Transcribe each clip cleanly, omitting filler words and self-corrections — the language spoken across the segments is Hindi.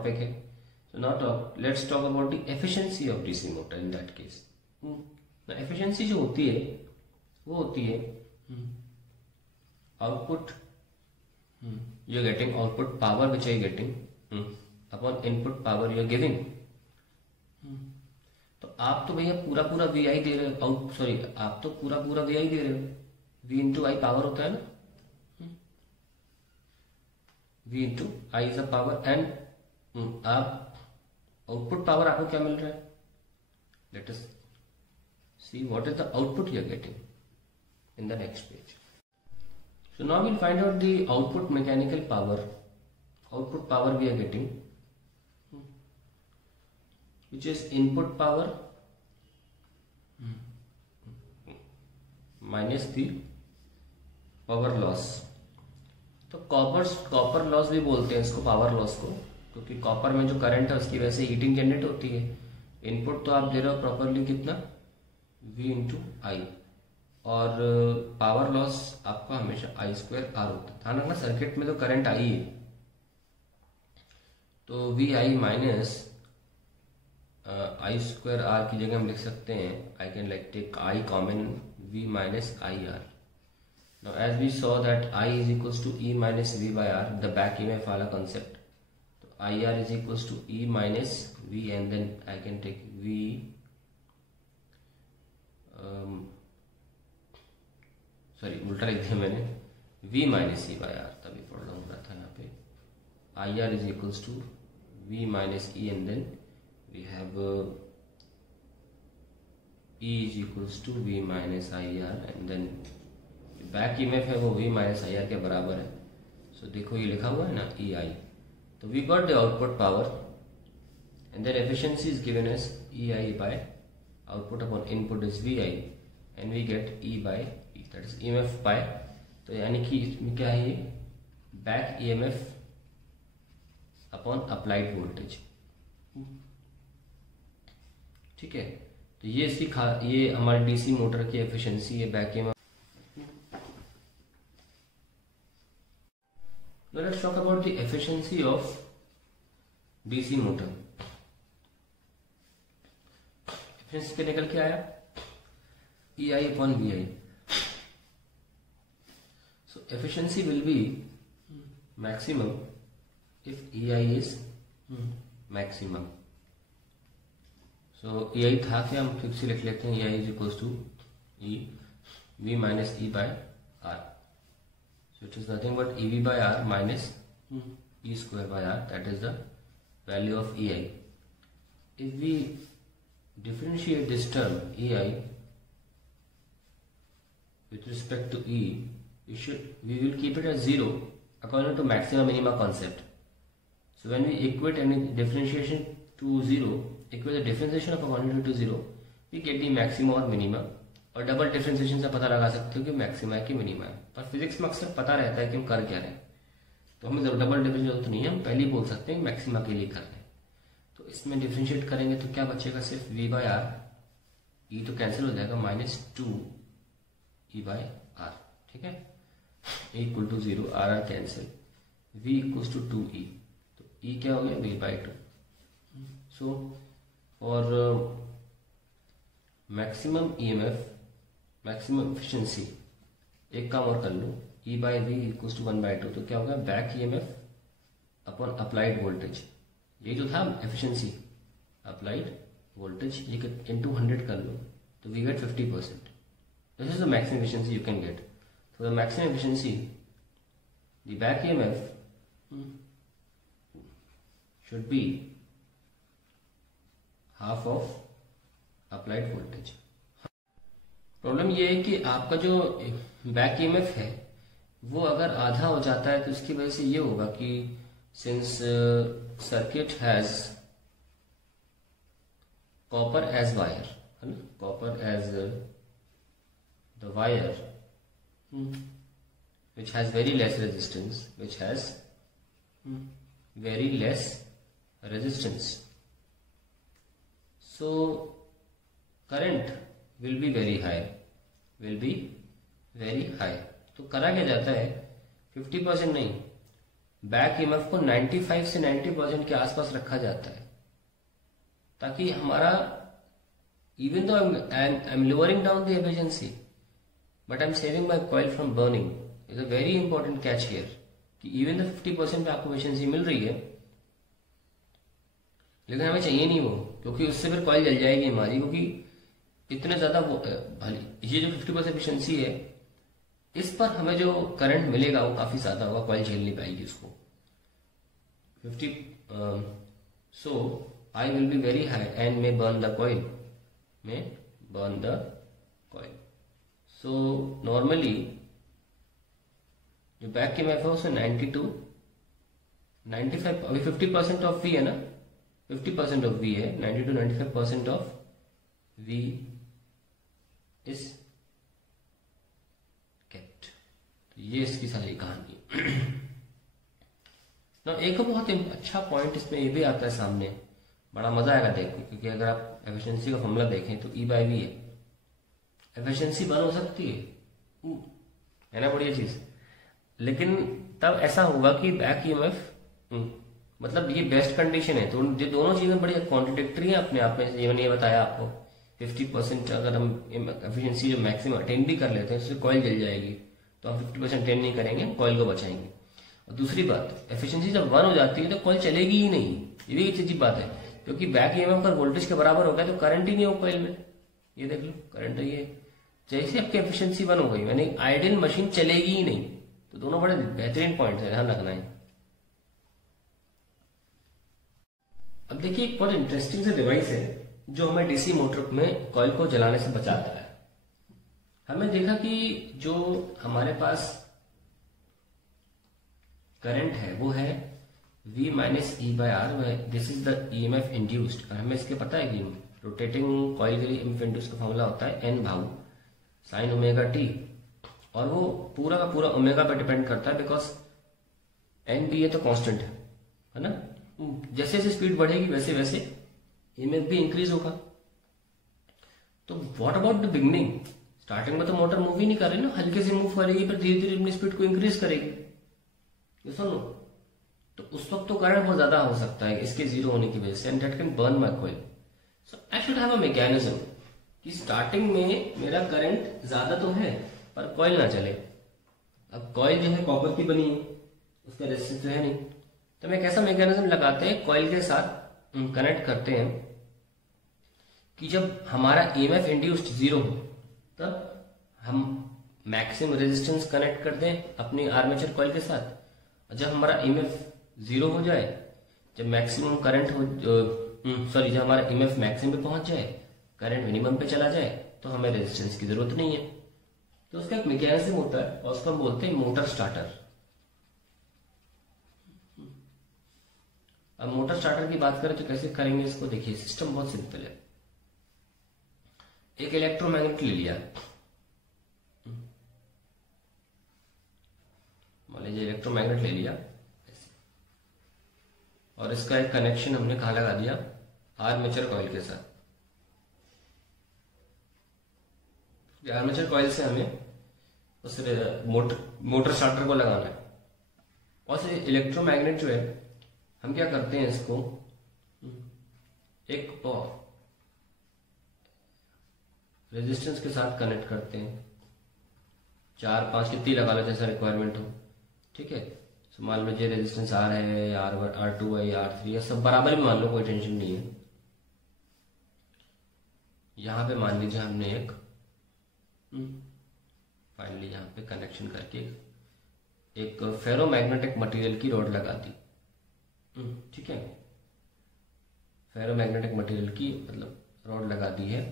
टॉपिक है. So now let's talk about the efficiency of DC motor in that case. Now efficiency जो होती है वो होती है output, you're getting output power which are you getting upon input power you're giving. तो आप तो भैया पूरा पूरा VI दे रहे हो, आप तो पूरा पूरा VI दे रहे हो. V into I पावर होता है ना, V into I is a power and आप आउटपुट पावर आपको क्या मिल रहा है. Let us see what is the output you are getting in the next page. So now we'll find out the output mechanical power. Output power we are getting which is input power minus the power loss. तो कॉपर लॉस भी बोलते हैं इसको, पावर लॉस को, क्योंकि कॉपर में जो करंट है उसकी वजह से हीटिंग जनरेट होती है. इनपुट तो आप दे रहे हो प्रॉपरली कितना, V इंटू आई, और पावर लॉस आपका हमेशा I स्क्वायर R होता है. ध्यान रखना सर्किट में तो करंट I है, तो VI minus I square R की जगह हम लिख सकते हैं, I can like take I common, V minus IR. Now as we saw that I is equals to E minus V by R, the back EMF वाला concept. IR is equals to E minus V and then I can take V उल्टा लिख दिया मैंने, V minus E by R, तभी प्रॉब्लम हो रहा था यहाँ पे. IR is equals to V minus E and then we have E is equals to V minus IR and then back EMF है वो V minus IR के बराबर है. सो देखो ये लिखा हुआ है ना EI. So we got the output power and then efficiency is given as EI by output upon input is VI and we get E by E, that is EMF by. तो यानी कि इसमें क्या है, ये back EMF upon applied voltage. ठीक है, तो ये हमारी डीसी मोटर की एफिशिएंसी है, back EMF. Now let's talk about the efficiency of DC motor. Efficiency के निकल के आया EI upon VI. So efficiency will be maximum if EI is maximum. So EI था क्या, हम फिर से लिख लेते हैं, EI is equals to E V minus E by R. So it is nothing but EV by R minus E square by R, that is the value of EI. If we differentiate this term EI with respect to E, we will keep it as 0 according to maxima minima concept. So when we equate any differentiation to 0, equate the differentiation of a quantity to 0, we get the maxima or minima. और डबल डिफरेंशिएशन से पता लगा सकते हो कि मैक्सिमा है कि मिनिमा है. पर फिजिक्स में अक्सर पता रहता है कि हम कर क्या रहे हैं, तो हमें डबल डिफरेंशिएशन जरूरत नहीं है, हम पहले ही बोल सकते हैं मैक्सिमा के लिए कर रहे हैं. तो इसमें डिफरेंशिएट करेंगे तो क्या बचेगा, सिर्फ V बाय R, E तो कैंसिल हो जाएगा, माइनस 2 E बाय R. ठीक है, equal to 0, R cancel, V equal to 2E, तो E क्या हो गया, V बाय 2. सो और मैक्सिमम EMF, मैक्सिमम एफिशिएंसी, एक काम और कर लो, E by V equal to 1/2, तो क्या होगा, back EMF upon applied voltage. ये जो था एफिशिएंसी अप्लाइड वोल्टेज, ये इनटू 100 कर लो तो we get 50%. This is the maximum efficiency you can get. For the maximum efficiency the back EMF should be half of applied voltage. Problem ये है कि आपका जो बैक EMF है वो अगर आधा हो जाता है तो उसकी वजह से ये होगा कि since circuit has copper as wire, है ना, copper as the wire which has very less resistance, which has very less resistance, so current will be very high, will be very high. तो करा क्या जाता है, 50% नहीं, बैक ईएमएफ को 95 से 90% के आसपास रखा जाता है, ताकि हमारा even though I'm lowering down the efficiency but I'm saving my coil from burning is a very important catch here कि even the 50% पे आपको efficiency मिल रही है, लेकिन हमें चाहिए नहीं वो, क्योंकि उससे फिर कॉइल जल जाएगी हमारी, क्योंकि इतने ज्यादा वो ये जो 50% एफिशिएंसी है, इस पर हमें जो करंट मिलेगा वो काफी ज्यादा होगा, कॉइल झेल नहीं पाएगी उसको 50। So I will be very high and may burn the coil, so normally जो बैक की मैफ है उसमें 92 95 अभी 50% ऑफ वी है ना, 50% ऑफ वी है, 90 to 95% of V is kept. तो ये इसकी सारी कहानी। ना एक बहुत अच्छा पॉइंट इसमें ये भी आता है सामने, बड़ा मजा आएगा देख के, क्योंकि अगर आप एफिशिएंसी का फॉर्मूला देखें तो E बाई वी है, एफिशिएंसी बन हो सकती है ना, बढ़िया चीज। लेकिन तब ऐसा होगा कि बैक ईएमएफ मतलब ये बेस्ट कंडीशन है, तो ये दोनों चीजें बड़ी कॉन्ट्रडिक्टरी है अपने आप में। मैंने ये बताया आपको 50% अगर हम एफिशिएंसी जो मैक्सिमम अटेंड भी कर लेते हैं उससे कॉइल जल जाएगी, तो हम 50% अटेंड नहीं करेंगे, कॉइल को बचाएंगे। और दूसरी बात, एफिशिएंसी जब 1 हो जाती है तो कॉइल चलेगी ही नहीं, ये भी एक बात है, क्योंकि बैक ईएमएफ अगर वोल्टेज के बराबर हो गया तो करंट ही नहीं हो कॉइल में। ये देख लो करंट है, ये जैसे आपकी एफिशिएंसी 1 हो गई, यानी आइडियल मशीन चलेगी ही नहीं। तो दोनों बड़े बेहतरीन पॉइंट है, ध्यान रखना है। अब देखिए एक बहुत इंटरेस्टिंग सा डिवाइस है जो हमें डीसी मोटर में कॉइल को जलाने से बचाता है। हमें देखा कि जो हमारे पास करंट है वो है V minus E by R, this is the EMF induced. और हमें इसके पता है कि रोटेटिंग कॉइल के लिए ईएमएफ इंड्यूस्ड का फॉर्मूला होता है N भाव साइन ओमेगा टी, और वो पूरा का पूरा ओमेगा पे डिपेंड करता है, बिकॉज एन भी है तो कांस्टेंट है ना। जैसे जैसे स्पीड बढ़ेगी वैसे वैसे ईएमएफ भी इंक्रीज होगा। तो what about the beginning, starting में तो मोटर मूव ही नहीं कर रही ना, हल्के से मूव करेगी, फिर धीरे धीरे अपनी स्पीड को इंक्रीज करेगी, ये सुन लो। तो उस वक्त तो करंट बहुत ज्यादा हो सकता है इसके जीरो होने की वजह से, and that can burn my coil. So I should have a mechanism कि स्टार्टिंग में मेरा करंट ज्यादा तो है पर कॉइल ना चले। अब कॉइल जो है कॉपर की बनी है, उसका रेजिस्टेंस तो है नहीं, तो मैं कैसा मैकेनिज्म लगाते हैं, कॉइल के साथ कनेक्ट करते हैं कि जब हमारा ईएमएफ इंड्यूस्ड 0 हो तब हम मैक्सिमम रेजिस्टेंस कनेक्ट कर दें अपनी आर्मेचर कॉइल के साथ, और जब हमारा ईएमएफ 0 हो जाए, जब मैक्सिमम करंट हो जब हमारा ईएमएफ मैक्सिमम पे पहुंच जाए, करंट मिनिमम पे चला जाए, तो हमें रेजिस्टेंस की जरूरत नहीं है। तो उसका एक मैकेनिज्म होता है और उसको हम बोलते हैं मोटर स्टार्टर। अब मोटर स्टार्टर की बात करें तो कैसे करेंगे इसको, देखिए सिस्टम बहुत सिंपल है। एक इलेक्ट्रोमैग्नेट ले लिया, मान लीजिए इलेक्ट्रोमैग्नेट ले लिया, और इसका एक कनेक्शन हमने कहां लगा दिया, आर्मेचर कॉइल के साथ। आर्मेचर कॉइल से हमें उस मोटर स्टार्टर को लगाना है, और से इलेक्ट्रोमैग्नेट जो है हम क्या करते हैं, इसको एक रेजिस्टेंस के साथ कनेक्ट करते हैं, 4-5 कितनी लगा लो जैसा रिक्वायरमेंट हो, ठीक है। तो मान लीजिए रेजिस्टेंस R है, R1, R2 है, R3 है, सब बराबर में मान लो, कोई टेंशन नहीं है। यहां पे मान लीजिए हमने एक फाइनली यहां पे कनेक्शन करके एक फेरोमैग्नेटिक मटेरियल की रॉड लगा दी, ठीक है। फेरोमैग्नेटिक मटेरियल की मतलब रॉड लगा दी है।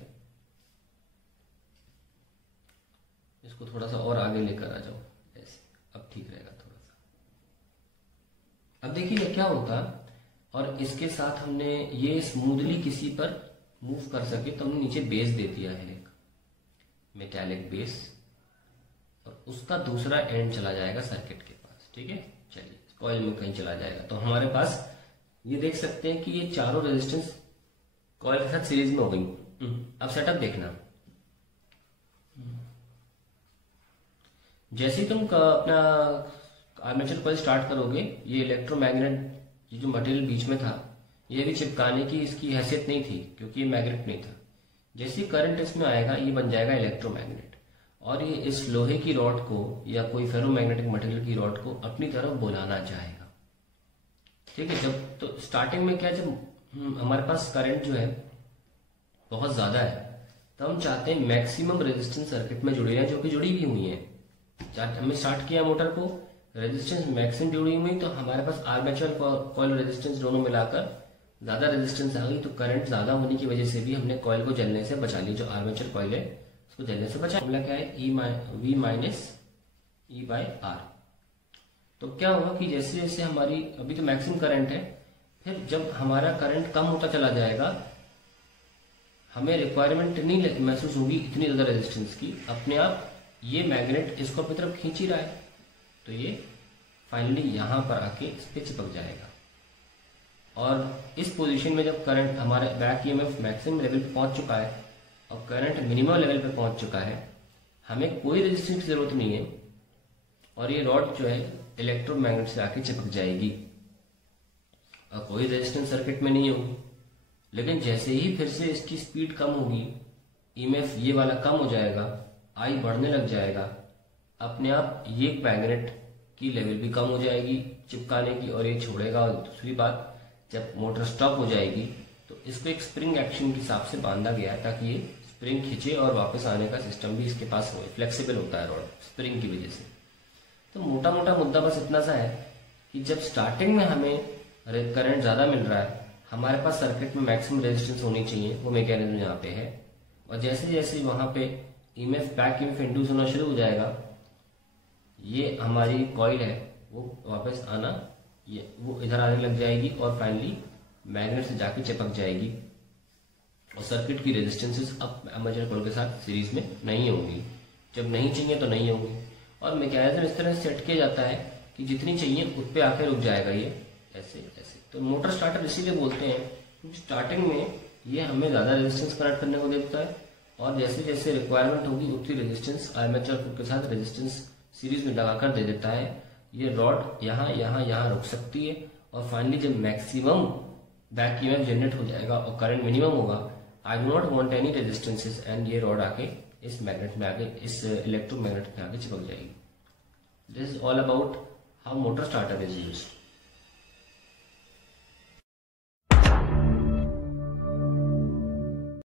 इसको थोड़ा सा और आगे लेकर आ जाओ, ऐसे अब ठीक रहेगा थोड़ा सा। अब देखिए क्या होता, और इसके साथ हमने ये स्मूथली किसी पर मूव कर सके तो हमने नीचे बेस दे दिया है, एक मेटालिक बेस, और उसका दूसरा एंड चला जाएगा सर्किट के पास, ठीक है। चलिए कॉइल में कहीं चला जाएगा, तो हमारे पास ये देख सकते हैं कि ये चारों रेजिस्टेंस कॉइल के साथ सीरीज में हो गई। अब सेटअप देखना, जैसे ही तुम अपना आर्मेचर कॉइल स्टार्ट करोगे, ये इलेक्ट्रोमैग्नेट, ये जो मटेरियल बीच में था, ये भी चिपकाने की इसकी हैसियत नहीं थी क्योंकि ये मैग्नेट नहीं था। जैसे करंट इसमें आएगा ये बन जाएगा इलेक्ट्रोमैग्नेट, और ये इस लोहे की रॉड को या कोई फेरोमैग्नेटिक मटेरियल की रॉड को अपनी तरफ बुलाना चाहेगा। ठीक है, जब तो स्टार्टिंग में क्या, जब हमारे पास करंट जो है बहुत ज्यादा है तो हम चाहते हैं मैक्सिमम रेजिस्टेंस सर्किट में जुड़ी है, जो कि जुड़ी भी हुई है। हमने स्टार्ट किया मोटर को, रेजिस्टेंस मैक्सिमम जुड़ी हुई, तो हमारे पास आर्मेचर कॉइल रेजिस्टेंस दोनों मिलाकर ज्यादा रेजिस्टेंस आ गई, तो करंट ज्यादा होने की वजह से भी हमने कॉइल को जलने से बचा ली। जो आर्मेचर कॉइल है उसको जलने से बचा। फॉर्मूला क्या है, V minus E by R. तो क्या होगा कि जैसे जैसे हमारी अभी तो मैक्सिमम करंट है, फिर जब हमारा करंट कम होता चला जाएगा, हमें रिक्वायरमेंट नहीं महसूस होगी इतनी ज्यादा रेजिस्टेंस की, अपने आप ये मैग्नेट इसको अपनी तरफ खींच ही रहा है, तो ये फाइनली यहां पर आके इस पे चिपक जाएगा। और इस पोजीशन में जब करंट हमारे बैक ईएमएफ मैक्सिमम लेवल पे पहुंच चुका है और करंट मिनिमम लेवल पे पहुंच चुका है, हमें कोई रेजिस्टेंस की जरूरत नहीं है, और ये रॉड जो है इलेक्ट्रोमैग्नेट से आके चिपक जाएगी और कोई रेजिस्टेंस सर्किट में नहीं होगी। लेकिन जैसे ही फिर से इसकी स्पीड कम होगी, ईएमएफ ये वाला कम हो जाएगा, आई बढ़ने लग जाएगा, अपने आप ये मैग्नेट की लेवल भी कम हो जाएगी चिपकाने की, और ये छोड़ेगा। और दूसरी बात, जब मोटर स्टॉप हो जाएगी तो इसको एक स्प्रिंग एक्शन के हिसाब से बांधा गया है ताकि ये स्प्रिंग खींचे और वापस आने का सिस्टम भी इसके पास हो, फ्लेक्सिबल होता है रॉड स्प्रिंग की वजह से। तो मोटा मोटा मुद्दा बस इतना सा है कि जब स्टार्टिंग में हमें करंट ज्यादा मिल रहा है, हमारे पास सर्किट में मैक्सिमम रेजिस्टेंस होनी चाहिए, वो मैकेनिज्म यहाँ पे है। और जैसे जैसे वहां पे ईएमएफ बैक ईएमएफ इंड्यूस होना शुरू हो जाएगा, ये हमारी कॉइल है वो वापस आना, ये वो इधर आने लग जाएगी और फाइनली मैग्नेट से जाके चिपक जाएगी, और सर्किट की रेजिस्टेंसेस अब आर्मेचर कॉइल के साथ सीरीज में नहीं होंगी। जब नहीं चाहिए तो नहीं होंगी, और मैकेनिज्म इस तरह सेट किया जाता है कि जितनी चाहिए उस पे आके रुक जाएगा ये, ऐसे ऐसे। तो मोटर स्टार्टर इसीलिए बोलते हैं क्योंकि स्टार्टिंग में ये हमें ज्यादा रेजिस्टेंस कनेक्ट करने को देता है, और जैसे जैसे रिक्वायरमेंट होगी उतनी रेजिस्टेंस आर्मेचर के साथ रेजिस्टेंस सीरीज में लगाकर दे देता है। ये रॉड यहाँ यहाँ यहाँ रुक सकती है, और फाइनली जब मैक्सिमम बैक ईएमएफ जनरेट हो जाएगा और करंट मिनिमम होगा, I do not want any resistances, and ये रॉड आके इस मैग्नेट में आके इस इलेक्ट्रोमैग्नेट में आके चिपक जाएगी। This is all about how motor starter is used.